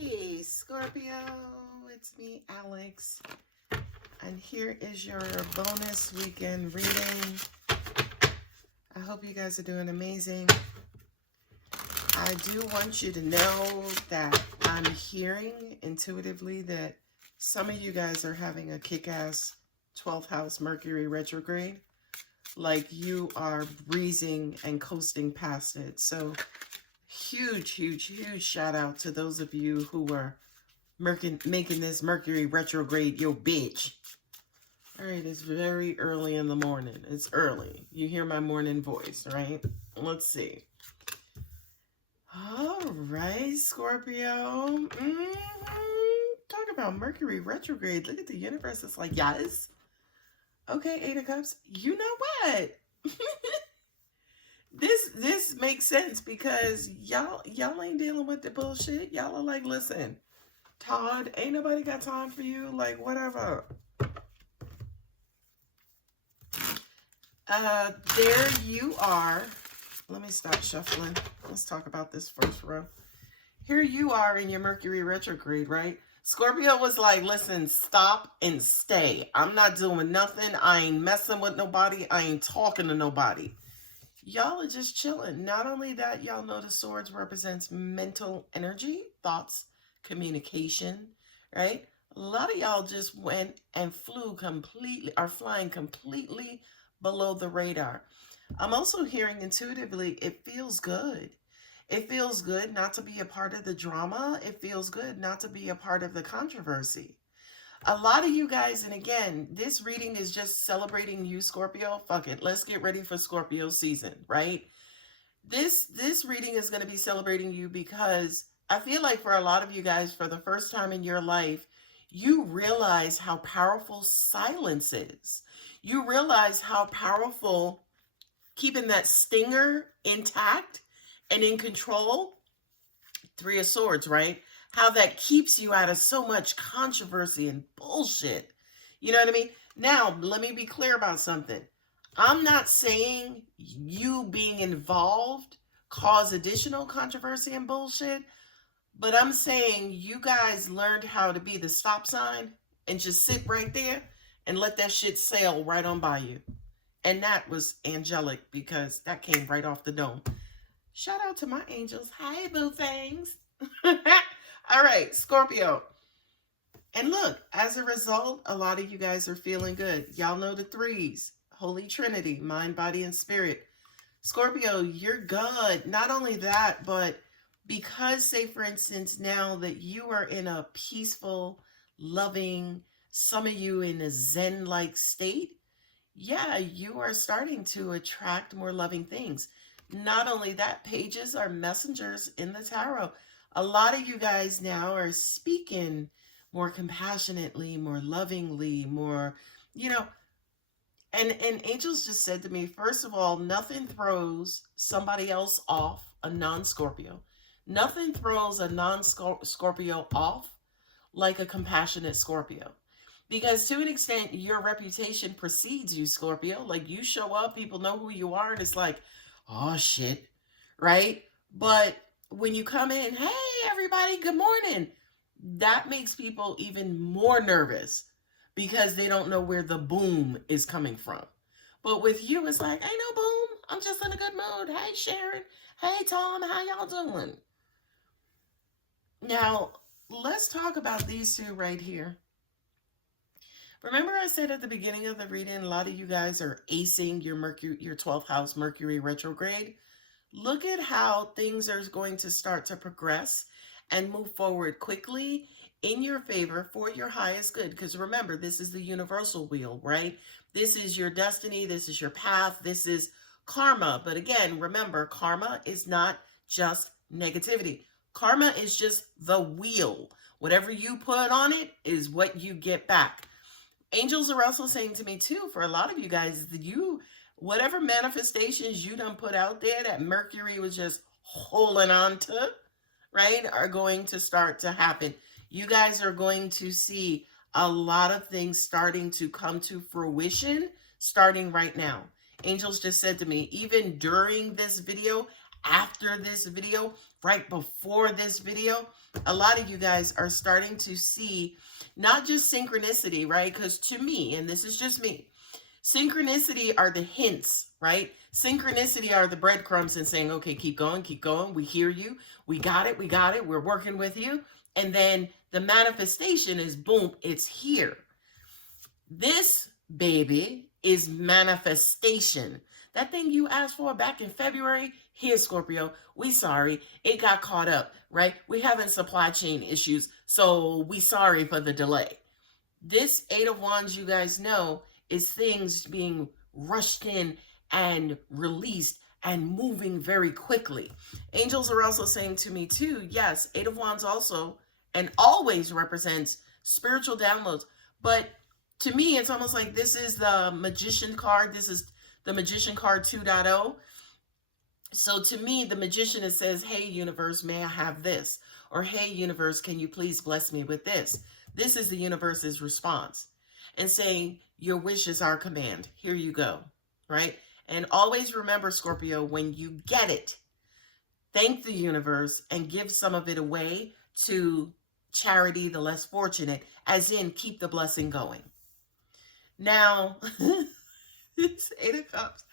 Hey, Scorpio, it's me, Alex, and here is your bonus weekend reading. I hope you guys are doing amazing. I do want you to know that I'm hearing intuitively that some of you guys are having a kick-ass 12th house Mercury retrograde. Like you are breezing and coasting past it. So huge shout out to those of you who are making this Mercury retrograde your bitch. All right, it's very early in the morning. It's early. You hear my morning voice, right? Let's see. All right, Scorpio. Talk about Mercury retrograde. Look at the universe. It's like, yes. Okay, Eight of Cups. You know what? This makes sense because y'all ain't dealing with the bullshit. Y'all are like, listen, Todd, ain't nobody got time for you. Like, whatever. There you are. Let me stop shuffling. Let's talk about this first row. Here you are in your Mercury retrograde, right? Scorpio was like, listen, stop and stay. I'm not doing nothing. I ain't messing with nobody. I ain't talking to nobody. Y'all are just chilling. Not only that, y'all know the swords represents mental energy, thoughts, communication, right? A lot of y'all just went and are flying completely below the radar. I'm also hearing intuitively, it feels good. It feels good not to be a part of the drama. It feels good not to be a part of the controversy. A lot of you guys, and again, this reading is just celebrating you, Scorpio. Fuck it. Let's get ready for Scorpio season, right? This reading is going to be celebrating you because I feel like for a lot of you guys, for the first time in your life, you realize how powerful silence is. You realize how powerful keeping that stinger intact and in control. Three of Swords, right? How that keeps you out of so much controversy and bullshit. You know what I mean? Now, let me be clear about something. I'm not saying you being involved cause additional controversy and bullshit, but I'm saying you guys learned how to be the stop sign and just sit right there and let that shit sail right on by you. And that was angelic because that came right off the dome. Shout out to my angels. Hi, boo things. All right, Scorpio. And look, as a result, a lot of you guys are feeling good. Y'all know the threes. Holy Trinity, mind, body, and spirit. Scorpio, you're good. Not only that, but because, say, for instance, now that you are in a peaceful, loving, some of you in a Zen-like state, yeah, you are starting to attract more loving things. Not only that, pages are messengers in the tarot. A lot of you guys now are speaking more compassionately, more lovingly, more, you know, and angels just said to me, first of all, nothing throws somebody else off, a non-Scorpio. Nothing throws a non-Scorpio off like a compassionate Scorpio. Because to an extent, your reputation precedes you, Scorpio. Like you show up, people know who you are, and it's like, oh shit, right? But when you come in, hey everybody, good morning, that makes people even more nervous because they don't know where the boom is coming from. But with you, it's like, ain't no boom, I'm just in a good mood. Hey Sharon, hey Tom, how y'all doing? Now, let's talk about these two right here. Remember I said at the beginning of the reading, a lot of you guys are acing your 12th house Mercury retrograde. Look at how things are going to start to progress and move forward quickly in your favor for your highest good. Because remember, this is the universal wheel, right? This is your destiny. This is your path. This is karma. But again, remember, karma is not just negativity. Karma is just the wheel. Whatever you put on it is what you get back. Angels are also saying to me too, for a lot of you guys, that whatever manifestations you done put out there that Mercury was just holding on to, right, are going to start to happen. You guys are going to see a lot of things starting to come to fruition starting right now. Angels just said to me, even during this video, after this video, right before this video, a lot of you guys are starting to see not just synchronicity, right? Because to me, and this is just me, synchronicity are the hints, right? Synchronicity are the breadcrumbs and saying, okay, keep going, we hear you, we got it, we're working with you. And then the manifestation is boom, it's here. This baby is manifestation. That thing you asked for back in February, here, Scorpio, we sorry. It got caught up, right? We having supply chain issues, so we sorry for the delay. This Eight of Wands, you guys know, is things being rushed in and released and moving very quickly. Angels are also saying to me too, yes, Eight of Wands also and always represents spiritual downloads. But to me, it's almost like this is the Magician card. This is the Magician card 2.0. So to me, the Magician, it says, hey, universe, may I have this? Or, hey, universe, can you please bless me with this? This is the universe's response. And saying, your wish is our command. Here you go, right? And always remember, Scorpio, when you get it, thank the universe and give some of it away to charity, the less fortunate, as in keep the blessing going. Now, it's Eight of Cups.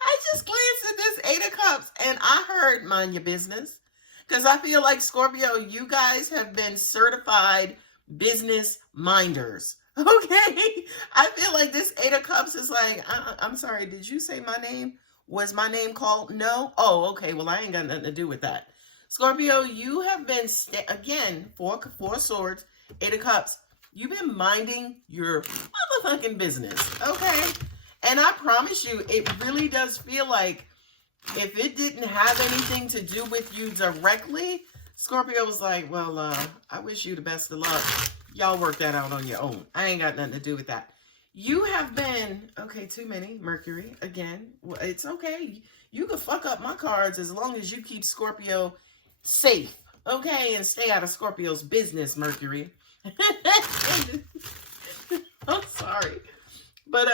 I just glanced at this Eight of Cups and I heard mind your business. Because I feel like, Scorpio, you guys have been certified business minders. Okay? I feel like this Eight of Cups is like, I'm sorry, did you say my name? Was my name called? No? Oh, okay. Well, I ain't got nothing to do with that. Scorpio, you have been, again, four swords, Eight of Cups. You've been minding your motherfucking business, okay? And I promise you, it really does feel like if it didn't have anything to do with you directly, Scorpio was like, well, I wish you the best of luck. Y'all work that out on your own. I ain't got nothing to do with that. You have been, okay, too many, Mercury, again. Well, it's okay. You can fuck up my cards as long as you keep Scorpio safe, okay? And stay out of Scorpio's business, Mercury. I'm sorry. But,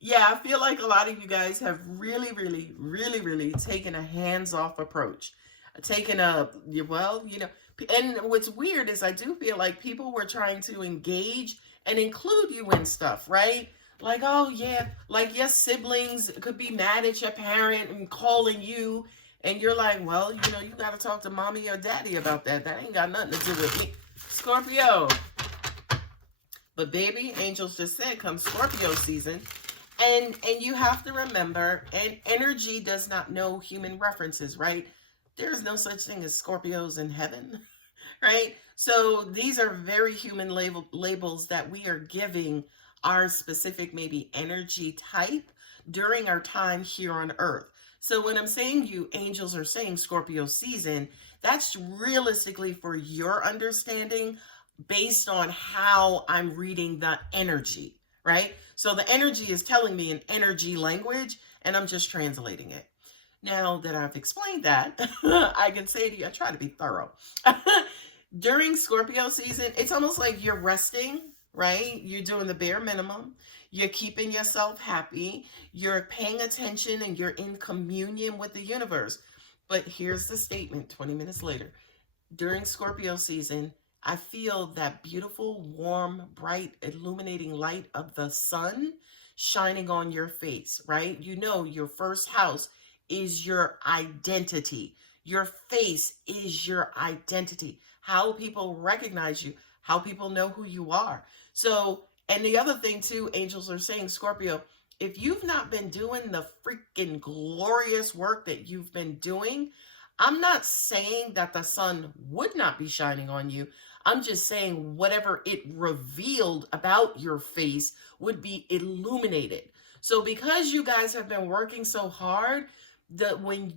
yeah, I feel like a lot of you guys have really taken a hands-off approach. Taken a, well, you know, and what's weird is I do feel like people were trying to engage and include you in stuff, right? Like, oh, yeah, like your siblings could be mad at your parent and calling you, and you're like, well, you know, you got to talk to mommy or daddy about that. That ain't got nothing to do with me. Scorpio. But baby, angels just said, come Scorpio season. And you have to remember, and energy does not know human references, right? There's no such thing as Scorpios in heaven, right? So these are very human labels that we are giving our specific maybe energy type during our time here on Earth. So when I'm saying you angels are saying Scorpio season, that's realistically for your understanding based on how I'm reading the energy, right? So the energy is telling me an energy language and I'm just translating it. Now that I've explained that, I can say to you, I try to be thorough. During Scorpio season, it's almost like you're resting, right? You're doing the bare minimum. You're keeping yourself happy. You're paying attention and you're in communion with the universe. But here's the statement 20 minutes later. During Scorpio season, I feel that beautiful, warm, bright, illuminating light of the sun shining on your face, right? You know, your first house is your identity. Your face is your identity. How people recognize you, how people know who you are. So, and the other thing too, angels are saying, Scorpio, if you've not been doing the freaking glorious work that you've been doing, I'm not saying that the sun would not be shining on you. I'm just saying whatever it revealed about your face would be illuminated. So because you guys have been working so hard, when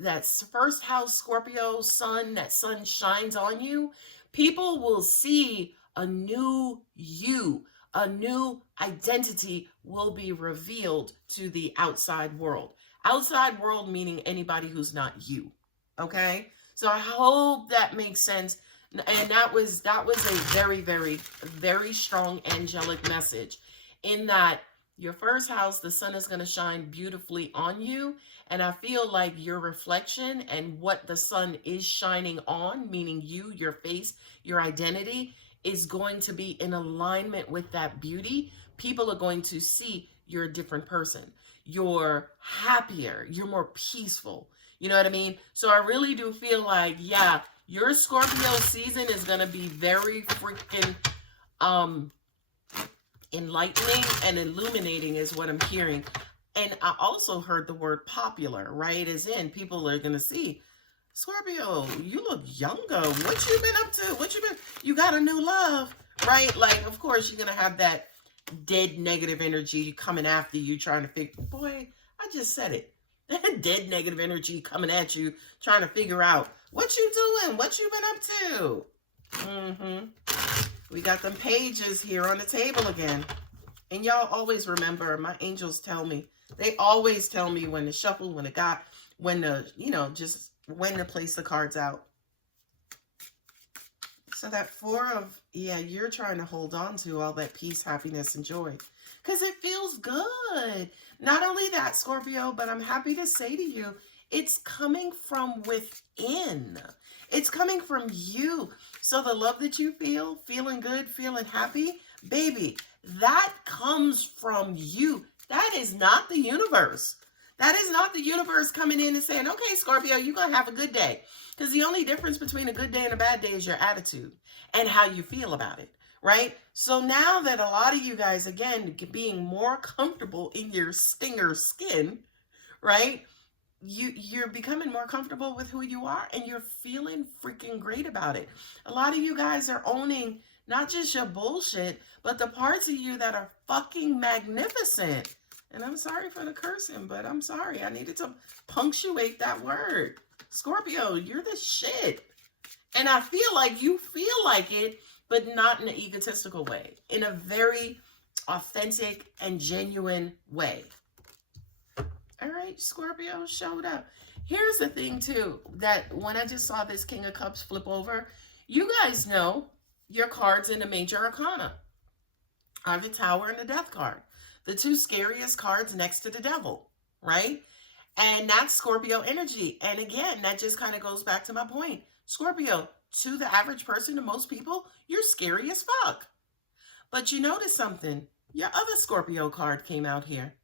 that first house Scorpio sun, that sun shines on you, people will see a new you, a new identity will be revealed to the outside world. Outside world meaning anybody who's not you. Okay? So I hope that makes sense. And that was a very strong angelic message in that Your first house, the sun is going to shine beautifully on you. And I feel like your reflection and what the sun is shining on, meaning you, your face, your identity, is going to be in alignment with that beauty. People are going to see you're a different person. You're happier. You're more peaceful. You know what I mean? So I really do feel like, yeah, your Scorpio season is going to be very freaking enlightening and illuminating is what I'm hearing. And I also heard the word popular, right? As in, people are going to see, Scorpio, you look younger. What you been up to? You got a new love, right? Like, of course, you're going to have that dead negative energy coming after you, trying to figure, boy, I just said it. That dead negative energy coming at you, trying to figure out what you doing, what you been up to. We got them pages here on the table again. And y'all always remember, my angels tell me, they always tell me when to shuffle, when to, just when to place the cards out. So that four of, you're trying to hold on to all that peace, happiness, and joy. Because it feels good. Not only that, Scorpio, but I'm happy to say to you, it's coming from within. It's coming from you. So the love that you feel, feeling good, feeling happy, baby, that comes from you. That is not the universe. That is not the universe coming in and saying, okay, Scorpio, you're going to have a good day. Because the only difference between a good day and a bad day is your attitude and how you feel about it, right? So now that a lot of you guys, again, being more comfortable in your stinger skin, right? You're becoming more comfortable with who you are and you're feeling freaking great about it. A lot of you guys are owning not just your bullshit, but the parts of you that are fucking magnificent. And I'm sorry for the cursing, but I'm sorry. I needed to punctuate that word. Scorpio, you're the shit. And I feel like you feel like it, but not in an egotistical way. In a very authentic and genuine way. All right, Scorpio showed up. Here's the thing, too, that when I just saw this King of Cups flip over, you guys know your cards in the Major Arcana are the Tower and the Death card. The two scariest cards next to the Devil, right? And that's Scorpio energy. And again, that just kind of goes back to my point. Scorpio, to the average person, to most people, you're scary as fuck. But you notice something. Your other Scorpio card came out here.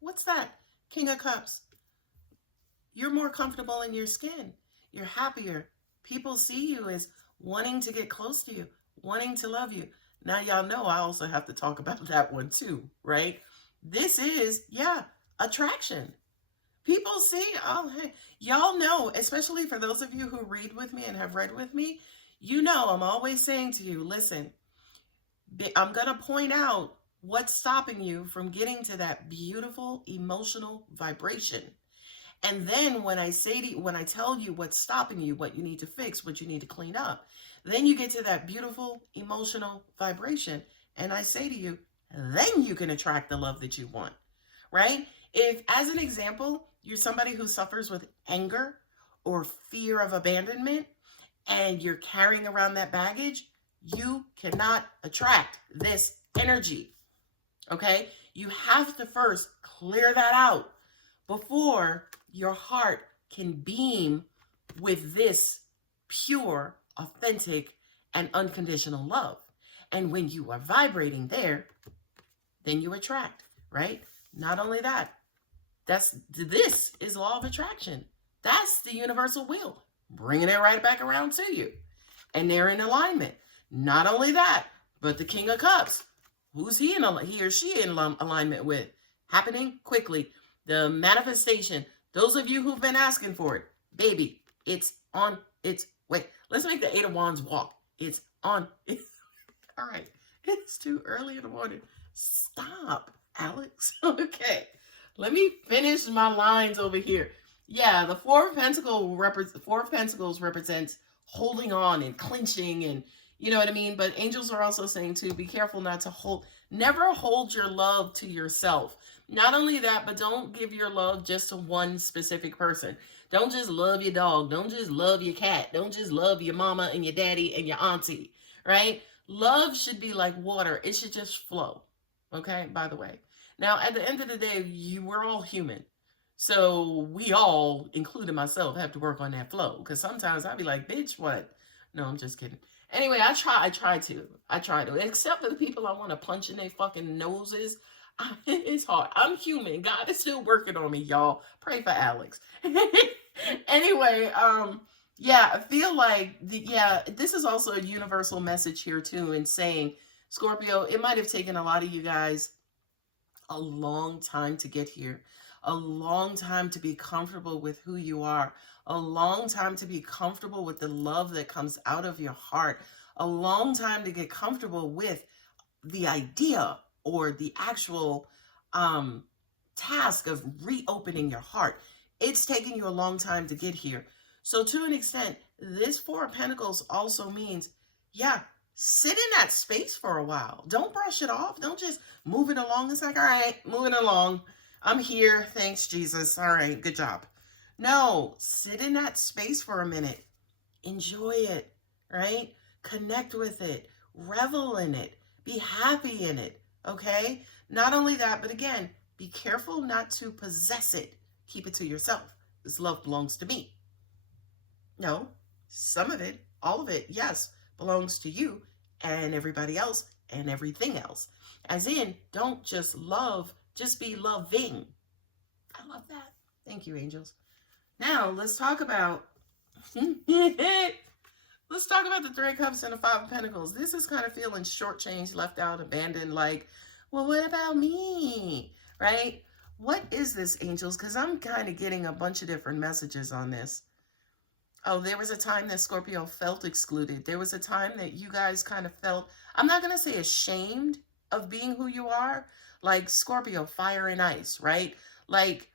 What's that? King of Cups. You're more comfortable in your skin. You're happier. People see you as wanting to get close to you, wanting to love you. Now, y'all know I also have to talk about that one too, right? This is, attraction. People see, oh, hey, y'all know, especially for those of you who read with me and have read with me, you know I'm always saying to you, listen, I'm going to point out what's stopping you from getting to that beautiful emotional vibration. And then when I tell you what's stopping you, what you need to fix, what you need to clean up, then you get to that beautiful emotional vibration. And I say to you, then you can attract the love that you want, right? If, as an example, you're somebody who suffers with anger or fear of abandonment, and you're carrying around that baggage, you cannot attract this energy, okay? You have to first clear that out before your heart can beam with this pure, authentic, and unconditional love. And when you are vibrating there, then you attract, right? Not only that, this is law of attraction. That's the universal will, bringing it right back around to you. And they're in alignment. Not only that, but the King of Cups, who's he or she in alignment with? Happening quickly. The manifestation. Those of you who've been asking for it, baby, it's on its way. Let's make the Eight of Wands walk. It's on. All right. It's too early in the morning. Stop, Alex. Okay. Let me finish my lines over here. Yeah, the Four of Pentacles represents holding on and clenching, and you know what I mean? But angels are also saying too, be careful not to never hold your love to yourself. Not only that, but don't give your love just to one specific person. Don't just love your dog. Don't just love your cat. Don't just love your mama and your daddy and your auntie, right? Love should be like water. It should just flow, okay? By the way. Now, at the end of the day, we're all human. So we all, including myself, have to work on that flow. Because sometimes I'll be like, bitch, what? No, I'm just kidding. Anyway, I try to. Except for the people I want to punch in their fucking noses. It's hard. I'm human. God is still working on me, y'all. Pray for Alex. Anyway, yeah, I feel like, this is also a universal message here, too, in saying, Scorpio, it might have taken a lot of you guys a long time to get here, a long time to be comfortable with who you are, a long time to be comfortable with the love that comes out of your heart, a long time to get comfortable with the idea or the actual task of reopening your heart. It's taking you a long time to get here. So to an extent, this Four of Pentacles also means, yeah, sit in that space for a while. Don't brush it off. Don't just move it along. It's like, all right, moving along. I'm here. Thanks, Jesus. All right, good job. No, sit in that space for a minute. Enjoy it, right? Connect with it. Revel in it. Be happy in it, okay? Not only that, but again, be careful not to possess it. Keep it to yourself. This love belongs to me. No, some of it, all of it, yes, belongs to you and everybody else and everything else. As in, don't just love, just be loving. I love that. Thank you, angels. Now, let's talk about let's talk about the Three of Cups and the Five of Pentacles. This is kind of feeling shortchanged, left out, abandoned, like, well, what about me? Right? What is this, angels? Because I'm kind of getting a bunch of different messages on this. Oh, there was a time that Scorpio felt excluded. There was a time that you guys kind of felt, I'm not going to say ashamed of being who you are. Like Scorpio, fire and ice, right? Like,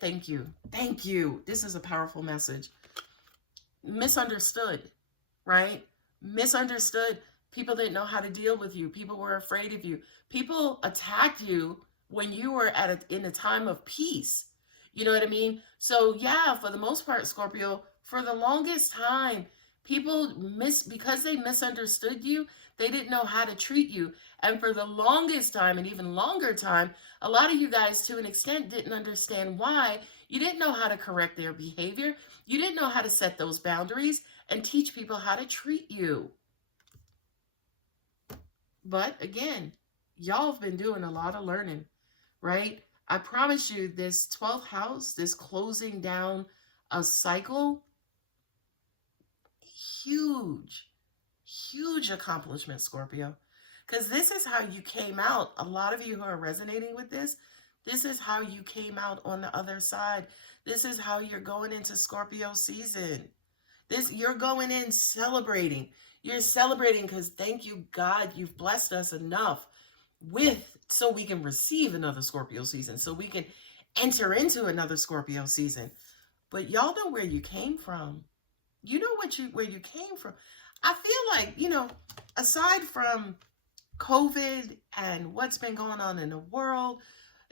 thank you. Thank you. This is a powerful message. Misunderstood, right? Misunderstood. People didn't know how to deal with you. People were afraid of you. People attacked you when you were in a time of peace. You know what I mean? So yeah, for the most part, Scorpio, for the longest time, people because they misunderstood you, they didn't know how to treat you. And for the longest time, and even longer time, a lot of you guys, to an extent, didn't understand why. You didn't know how to correct their behavior. You didn't know how to set those boundaries and teach people how to treat you. But again, y'all have been doing a lot of learning, right? I promise you, this 12th house, this closing down a cycle, huge, huge accomplishment, Scorpio. Because this is how you came out. A lot of you who are resonating with this is how you came out on the other side. This is how you're going into Scorpio season. You're going in celebrating. You're celebrating because thank you, God, you've blessed us enough so we can receive another Scorpio season, so we can enter into another Scorpio season. But y'all know where you came from. You know where you came from. I feel like, aside from COVID and what's been going on in the world,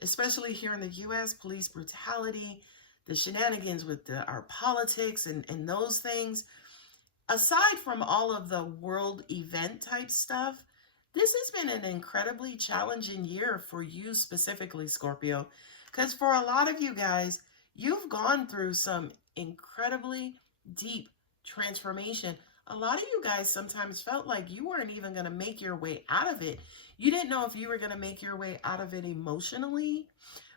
especially here in the U.S., police brutality, the shenanigans with our politics and those things, aside from all of the world event type stuff, this has been an incredibly challenging year for you specifically, Scorpio, because for a lot of you guys, you've gone through some incredibly deep transformation. A lot of you guys sometimes felt like you weren't even going to make your way out of it. You didn't know if you were going to make your way out of it emotionally,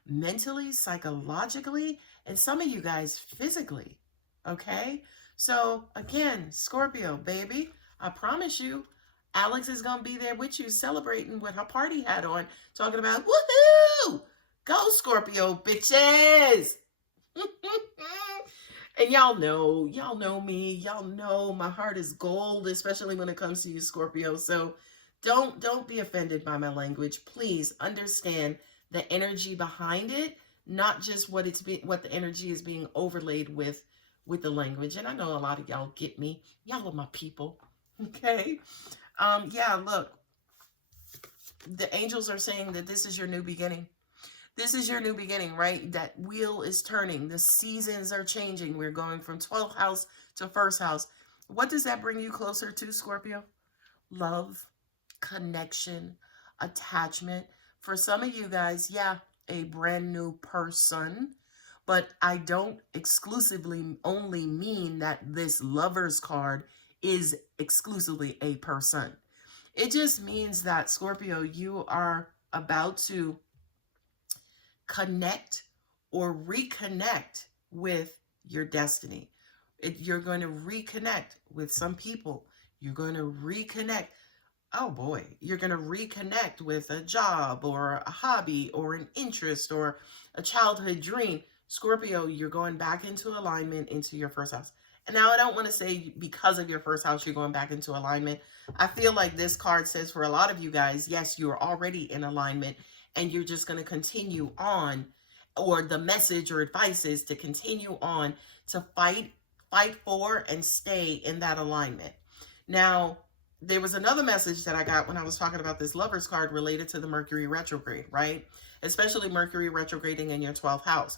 mentally, psychologically, and some of you guys physically. Okay? So again, Scorpio, baby, I promise you, Alex is going to be there with you celebrating with her party hat on, talking about, woohoo! Go Scorpio, bitches! And y'all know me. Y'all know my heart is gold, especially when it comes to you, Scorpio. So don't be offended by my language. Please understand the energy behind it, not just what the energy is being overlaid with the language. And I know a lot of y'all get me. Y'all are my people. Okay? Yeah, look. The angels are saying that this is your new beginning. This is your new beginning, right? That wheel is turning. The seasons are changing. We're going from 12th house to 1st house. What does that bring you closer to, Scorpio? Love, connection, attachment. For some of you guys, yeah, a brand new person. But I don't exclusively only mean that this Lovers card is exclusively a person. It just means that, Scorpio, you are about to connect or reconnect with your destiny. You're going to reconnect with some people. You're going to reconnect. Oh boy, you're going to reconnect with a job or a hobby or an interest or a childhood dream. Scorpio, you're going back into alignment into your first house. And now I don't want to say because of your first house, you're going back into alignment. I feel like this card says for a lot of you guys, yes, you're already in alignment and you're just going to continue on, or the message or advice is to continue on to fight for and stay in that alignment. Now, there was another message that I got when I was talking about this Lovers card related to the Mercury retrograde, right? Especially Mercury retrograding in your 12th house.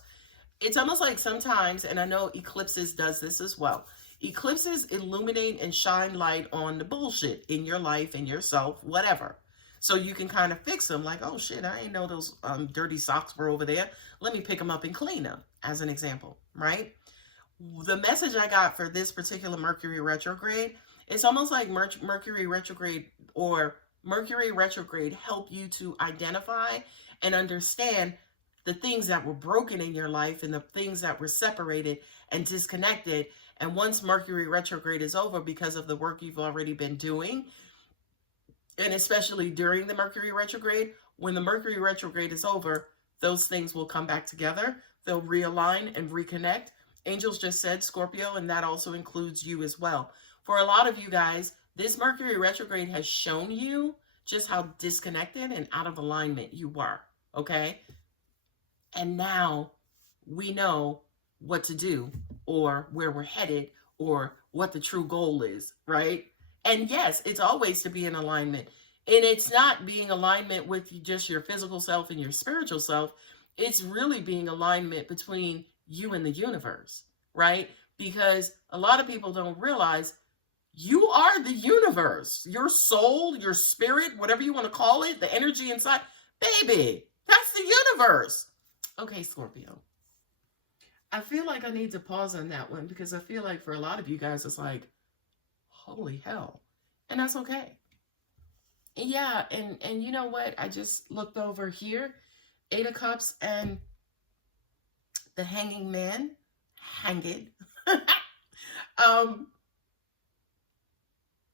It's almost like sometimes, and I know eclipses does this as well, eclipses illuminate and shine light on the bullshit in your life, in yourself, whatever. So you can kind of fix them like, oh shit, I didn't know those dirty socks were over there. Let me pick them up and clean them, as an example, right? The message I got for this particular Mercury retrograde, it's almost like Mercury retrograde or Mercury retrograde help you to identify and understand the things that were broken in your life and the things that were separated and disconnected. And once Mercury retrograde is over, because of the work you've already been doing, and especially during the Mercury retrograde, when the Mercury retrograde is over, those things will come back together. They'll realign and reconnect. Angels just said, Scorpio, and that also includes you as well. For a lot of you guys, this Mercury retrograde has shown you just how disconnected and out of alignment you were, okay? And now we know what to do or where we're headed or what the true goal is, right? And yes, it's always to be in alignment. And it's not being alignment with just your physical self and your spiritual self. It's really being alignment between you and the universe, right? Because a lot of people don't realize you are the universe. Your soul, your spirit, whatever you want to call it, the energy inside, baby, that's the universe. Okay, Scorpio. I feel like I need to pause on that one because I feel like for a lot of you guys, it's like, holy hell. And that's okay. Yeah, and you know what? I just looked over here, 8 of Cups and the Hanging Man, hanged.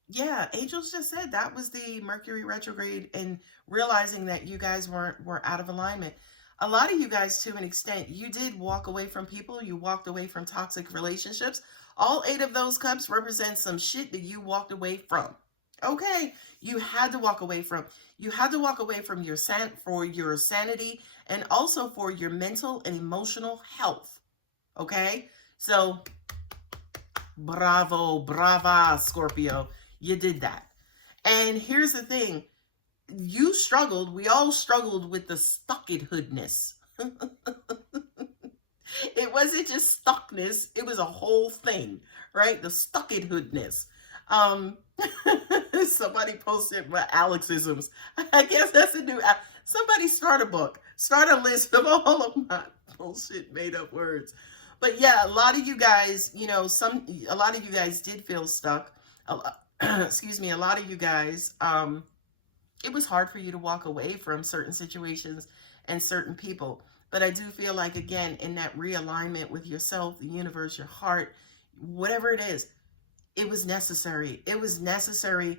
Yeah, angels just said that was the Mercury retrograde and realizing that you guys were out of alignment. A lot of you guys, to an extent, you did walk away from people. You walked away from toxic relationships. All 8 of those cups represent some shit that you walked away from. Okay, you had to walk away from. You had to walk away from your sanity and also for your mental and emotional health. Okay, so bravo, brava, Scorpio. You did that. And here's the thing. You struggled. We all struggled with the stuckhoodness. It wasn't just stuckness. It was a whole thing, right? The stuckhoodness. Somebody posted my Alexisms. I guess that's a new. Somebody start a book. Start a list of all of my bullshit made up words. But yeah, a lot of you guys, you know, a lot of you guys did feel stuck. Excuse me, a lot of you guys, it was hard for you to walk away from certain situations and certain people. But I do feel like, again, in that realignment with yourself, the universe, your heart, whatever it is, it was necessary. It was necessary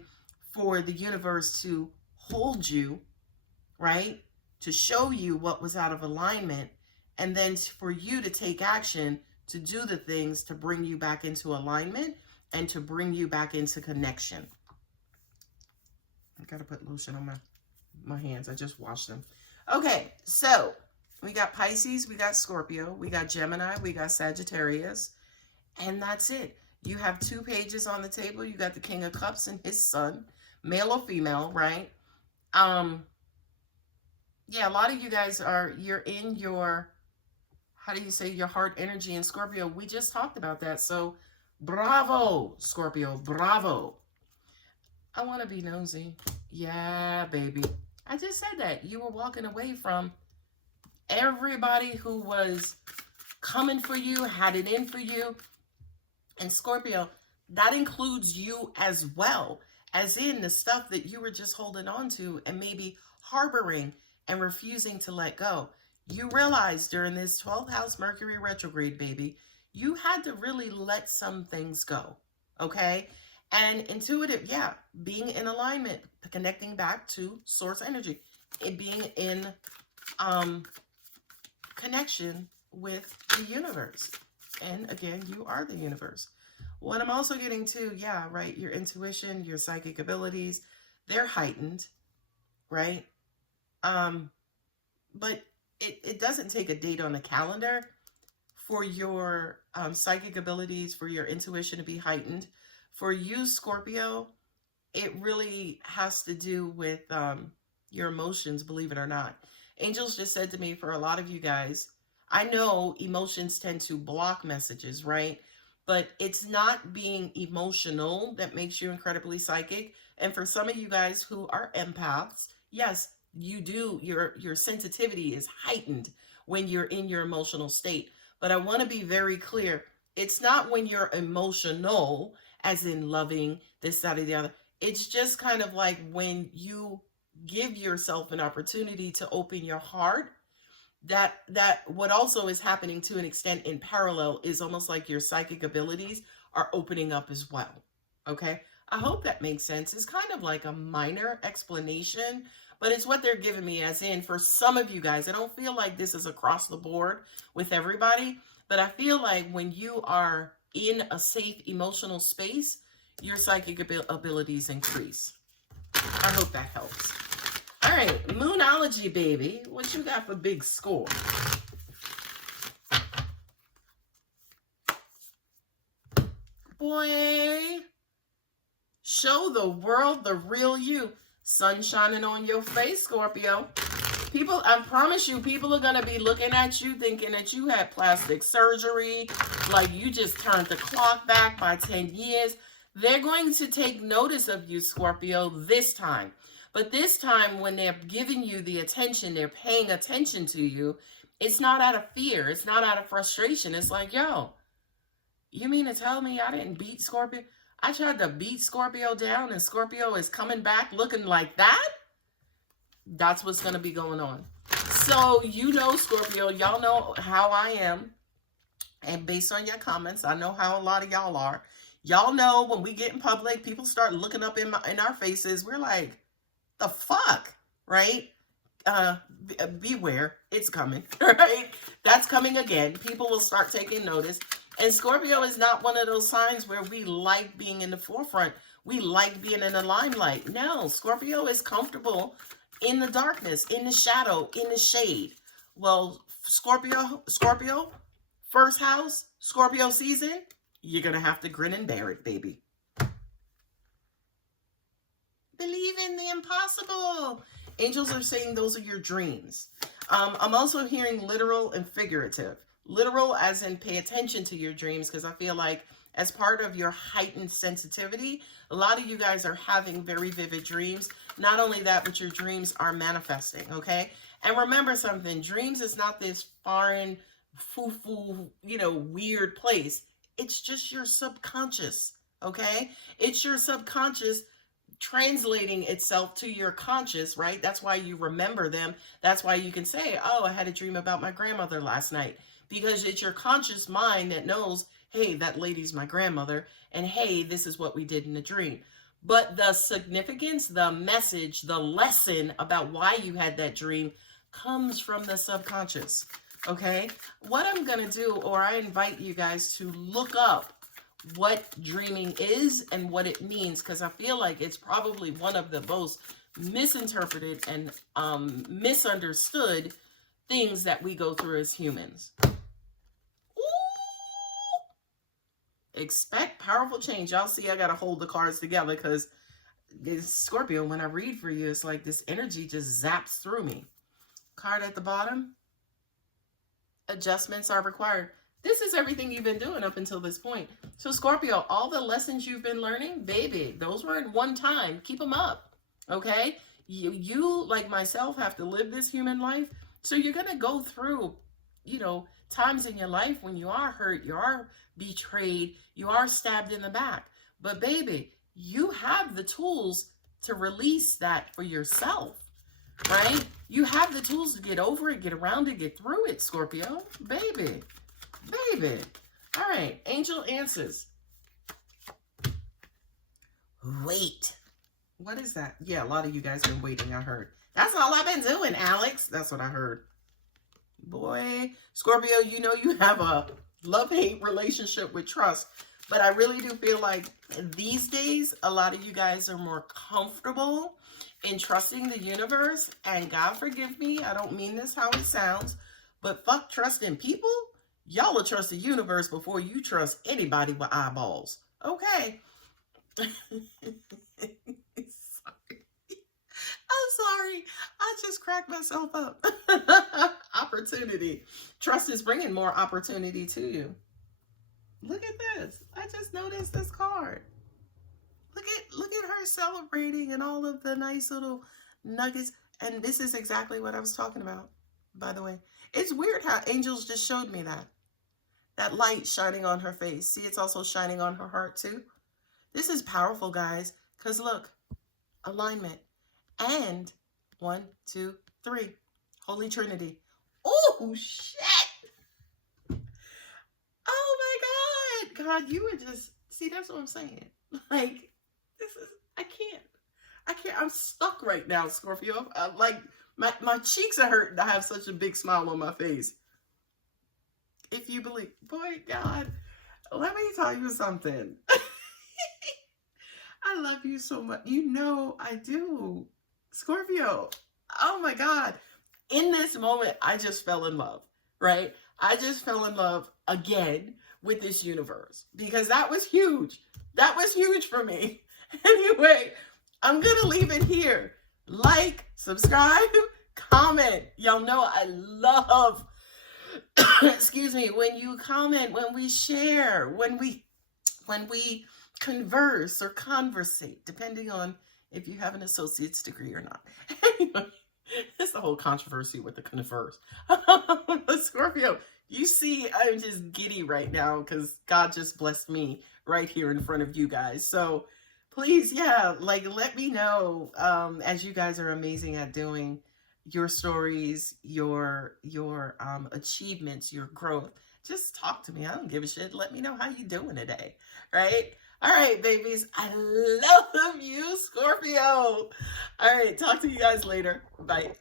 for the universe to hold you, right? To show you what was out of alignment. And then for you to take action to do the things to bring you back into alignment and to bring you back into connection. I gotta put lotion on my hands. I just washed them. Okay, so we got Pisces, we got Scorpio, we got Gemini, we got Sagittarius, and that's it. You have 2 pages on the table. You got the King of Cups and his son, male or female, right? Yeah, a lot of you guys you're in your, how do you say, your heart energy in Scorpio. We just talked about that. So bravo, Scorpio, bravo. I want to be nosy. Yeah, baby. I just said that. You were walking away from everybody who was coming for you, had it in for you. And Scorpio, that includes you as well, as in the stuff that you were just holding on to and maybe harboring and refusing to let go. You realize during this 12th house Mercury retrograde, baby, you had to really let some things go, okay? And intuitive, yeah, being in alignment, connecting back to source energy, it being in connection with the universe. And again, you are the universe. What I'm also getting to, yeah, right, your intuition, your psychic abilities, they're heightened, right? But it doesn't take a date on the calendar for your psychic abilities, for your intuition to be heightened. For you, Scorpio, it really has to do with your emotions, believe it or not. Angels just said to me, for a lot of you guys, I know emotions tend to block messages, right? But it's not being emotional that makes you incredibly psychic. And for some of you guys who are empaths, yes, you do, your sensitivity is heightened when you're in your emotional state. But I want to be very clear. It's not when you're emotional, as in loving, this, that, or the other. It's just kind of like when you give yourself an opportunity to open your heart. That what also is happening to an extent in parallel is almost like your psychic abilities are opening up as well. Okay, I hope that makes sense. It's kind of like a minor explanation, but it's what they're giving me, as in for some of you guys. I don't feel like this is across the board with everybody, but I feel like when you are in a safe emotional space, your psychic abilities increase. I hope that helps. All right, Moonology, baby. What you got for big score? Boy, show the world the real you. Sun shining on your face, Scorpio. People, I promise you, people are going to be looking at you thinking that you had plastic surgery, like you just turned the clock back by 10 years. They're going to take notice of you, Scorpio, this time. But this time, when they're giving you the attention, they're paying attention to you, it's not out of fear. It's not out of frustration. It's like, yo, you mean to tell me I didn't beat Scorpio? I tried to beat Scorpio down and Scorpio is coming back looking like that? That's what's going to be going on. So, you know, Scorpio, y'all know how I am. And based on your comments, I know how a lot of y'all are. Y'all know when we get in public, people start looking up in our faces. We're like, the fuck, right? Beware, it's coming, right? That's coming again. People will start taking notice. And Scorpio is not one of those signs where we like being in the forefront. We like being in the limelight. No, Scorpio is comfortable in the darkness, in the shadow, in the shade. Well, Scorpio, first house, Scorpio season, you're going to have to grin and bear it, baby. Believe in the impossible. Angels are saying those are your dreams. I'm also hearing literal and figurative. Literal as in pay attention to your dreams, because I feel like as part of your heightened sensitivity, a lot of you guys are having very vivid dreams. Not only that, but your dreams are manifesting, okay? And remember something, dreams is not this foreign, foo-foo, weird place. It's just your subconscious, okay? It's your subconscious translating itself to your conscious, right? That's why you remember them. That's why you can say, oh, I had a dream about my grandmother last night, because it's your conscious mind that knows, hey, that lady's my grandmother, and hey, this is what we did in the dream. But the significance, the message, the lesson about why you had that dream comes from the subconscious, okay? What I'm going to do, or I invite you guys to look up what dreaming is and what it means, because I feel like it's probably one of the most misinterpreted and misunderstood things that we go through as humans. Ooh. Expect powerful change. Y'all see I gotta hold the cards together, because Scorpio, when I read for you, it's like this energy just zaps through me. Card at the bottom. Adjustments are required. This is everything you've been doing up until this point. So Scorpio, all the lessons you've been learning, baby, those were in one time. Keep them up, okay? You like myself have to live this human life. So you're going to go through, times in your life when you are hurt, you are betrayed, you are stabbed in the back. But baby, you have the tools to release that for yourself, right? You have the tools to get over it, get around it, get through it, Scorpio. Baby. All right, angel answers. Wait. What is that? Yeah, a lot of you guys been waiting, I heard. That's all I've been doing, Alex. That's what I heard. Boy, Scorpio, you have a love-hate relationship with trust. But I really do feel like these days, a lot of you guys are more comfortable in trusting the universe. And God forgive me, I don't mean this how it sounds, but fuck trusting people. Y'all will trust the universe before you trust anybody with eyeballs. Okay. I'm sorry. I just cracked myself up. Opportunity. Trust is bringing more opportunity to you. Look at this. I just noticed this card. Look at her celebrating and all of the nice little nuggets. And this is exactly what I was talking about, by the way. It's weird how angels just showed me that. That light shining on her face. See, it's also shining on her heart too. This is powerful, guys. Because look, alignment. And 1, 2, 3. Holy Trinity. Oh, shit. Oh, my God. God, you were just... See, that's what I'm saying. Like, this is... I can't. I'm stuck right now, Scorpio. Like, my cheeks are hurting to have such a big smile on my face. If you believe... Boy, God. Let me tell you something. I love you so much. You know I do. Scorpio, oh my God. In this moment, I just fell in love, right? I just fell in love again with this universe because that was huge. That was huge for me. Anyway, I'm going to leave it here. Like, subscribe, comment. Y'all know I love, excuse me, when you comment, when we share, when we converse or conversate, depending on if you have an associate's degree or not. Anyway, it's the whole controversy with the converse. Scorpio, you see, I'm just giddy right now because God just blessed me right here in front of you guys. So please, yeah, like let me know as you guys are amazing at doing your stories, your achievements, your growth. Just talk to me. I don't give a shit. Let me know how you doing today, right? All right, babies. I love you, Scorpio. All right, talk to you guys later. Bye.